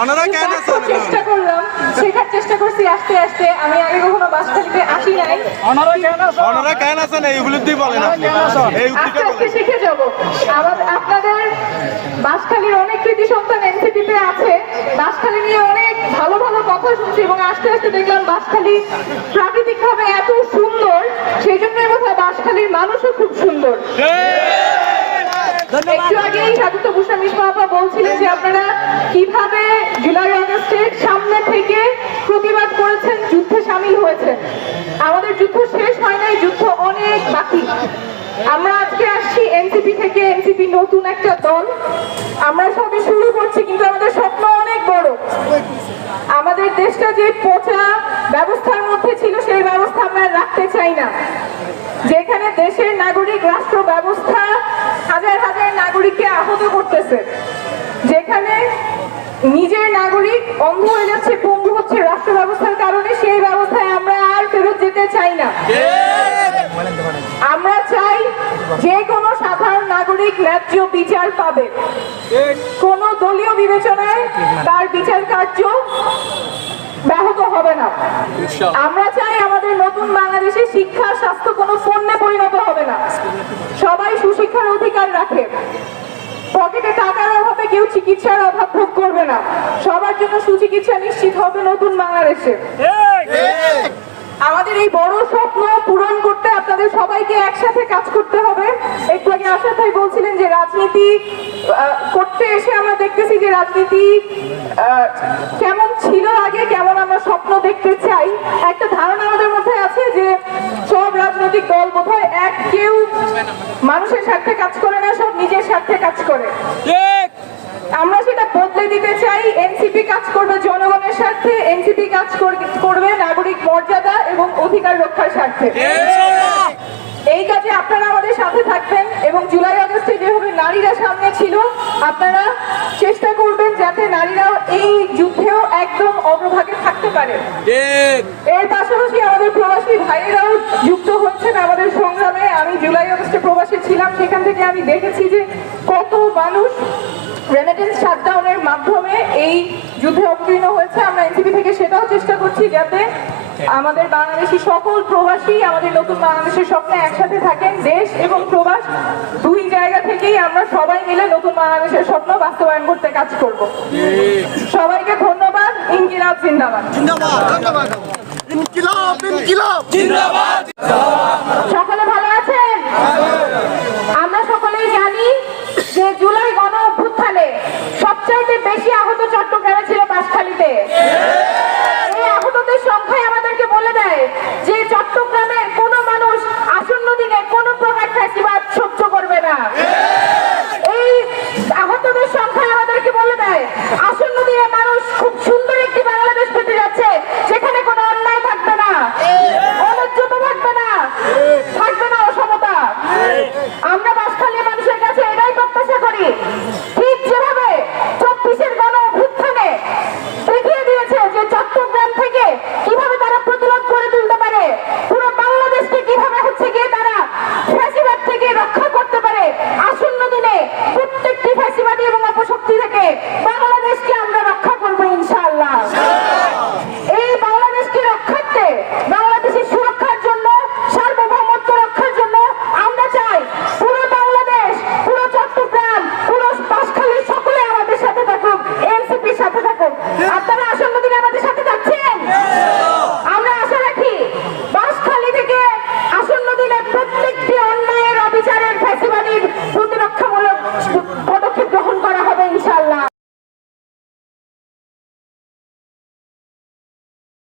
চেষ্টা করলাম শেখার চেষ্টা করছি আস্তে আস্তে। আমি আগে কখনো বাসখালিতে আসি নাই। ওনারা কেন আছো ওনারা কেন আছেন এইগুলো দিয়ে বলেন আপনি। এই উক্তিটা বলেন। শিখে যাব। আমাদের আপনাদের বাসখালীর অনেক কৃতি সন্তান এনসিপিতে আছে। বাসখালী নিয়ে অনেক ভালো ভালো কথা শুনছি এবং আস্তে আস্তে দেখলাম বাসখালী প্রাকৃতিকভাবে এত সুন্দর। সেই জন্যই বোধহয় বাসখালীর মানুষও খুব সুন্দর। একটু আগেই সাধুত ভূষণ মিশ্র শেষ হয় নাই, যুদ্ধ অনেক বাকি। আমরা আজকে আসছি এনসিপি থেকে, এনসিপি নতুন একটা দল। আমরা সবে শুরু করছি, কিন্তু আমাদের স্বপ্ন অনেক বড়। আমাদের দেশটা যে পচা ব্যবস্থার মধ্যে ছিল, সেই ব্যবস্থা আমরা রাখতে চাই না। যেখানে দেশের নাগরিক রাষ্ট্র ব্যবস্থা হাজার হাজার নাগরিককে আহত করতেছে, যেখানে নিজের নাগরিক যে কোনো সাধারণ নাগরিক ন্যায্য বিচার পাবে। কোনো দলীয় বিবেচনায় তার বিচার কার্য ব্যাহত হবে না। আমরা চাই আমাদের নতুন বাংলাদেশে শিক্ষা স্বাস্থ্য কোনো পণ্যে পরিণত হবে না। সবাই সুশিক্ষার অধিকার রাখে। পকেটে টাকার অভাবে কেউ চিকিৎসার অভাব ভোগ করবে না। সবার জন্য সুচিকিৎসা নিশ্চিত হবে নতুন বাংলাদেশে। আমাদের এই বড় স্বপ্ন পূরণ সবাইকে একসাথে কাজ করতে হবে। একটু আগে আশা ভাই বলছিলেন যে রাজনীতি করতে এসে আমরা দেখতেছি যে রাজনীতি কেমন ছিল আগে কেমন আমরা স্বপ্ন দেখতে চাই। একটা ধারণা আমাদের মধ্যে আছে যে সব রাজনৈতিক দল বোধহয় এক কেউ মানুষের স্বার্থে কাজ করে না সব নিজের স্বার্থে কাজ করে। আমরা সেটা বদলে দিতে চাই। এনসিপি কাজ করবে জনগণের স্বার্থে এনসিপি কাজ করবে নাগরিক মর্যাদা এবং অধিকার রক্ষার স্বার্থে। এই কাজে আপনারা আমাদের সাথে থাকবেন এবং জুলাই আগস্টে যেভাবে নারীরা সামনে ছিল আপনারা চেষ্টা করবেন যাতে নারীরাও এই যুদ্ধেও একদম অগ্রভাগে থাকতে পারে। এর পাশাপাশি আমাদের প্রবাসী ভাইয়েরাও যুক্ত হচ্ছেন আমাদের সংগ্রামে। আমি জুলাই আগস্টে প্রবাসী ছিলাম সেখান থেকে আমি দেখেছি যে কত মানুষ রেমিটেন্স শাটডাউনের মাধ্যমে এই যুদ্ধে অবতীর্ণ হয়েছে। আমরা এনসিপি থেকে সেটাও চেষ্টা করছি যাতে আমাদের বাংলাদেশি সকল প্রবাসী আমাদের নতুন বাংলাদেশের স্বপ্নে একসাথে থাকেন। দেশ এবং প্রবাস দুই জায়গা থেকেই আমরা সবাই মিলে নতুন বাংলাদেশের স্বপ্ন বাস্তবায়ন করতে কাজ করব। সবাইকে ধন্যবাদ। ইনকিলাব জিন্দাবাদ ইনকিলাব ইনকিলাব সকলে ভালো আছেন আমরা সকলেই জানি যে জুলাই গণ অভ্যুত্থানে সবচাইতে বেশি আহত চট্টগ্রামে ছিল বাসখালীতে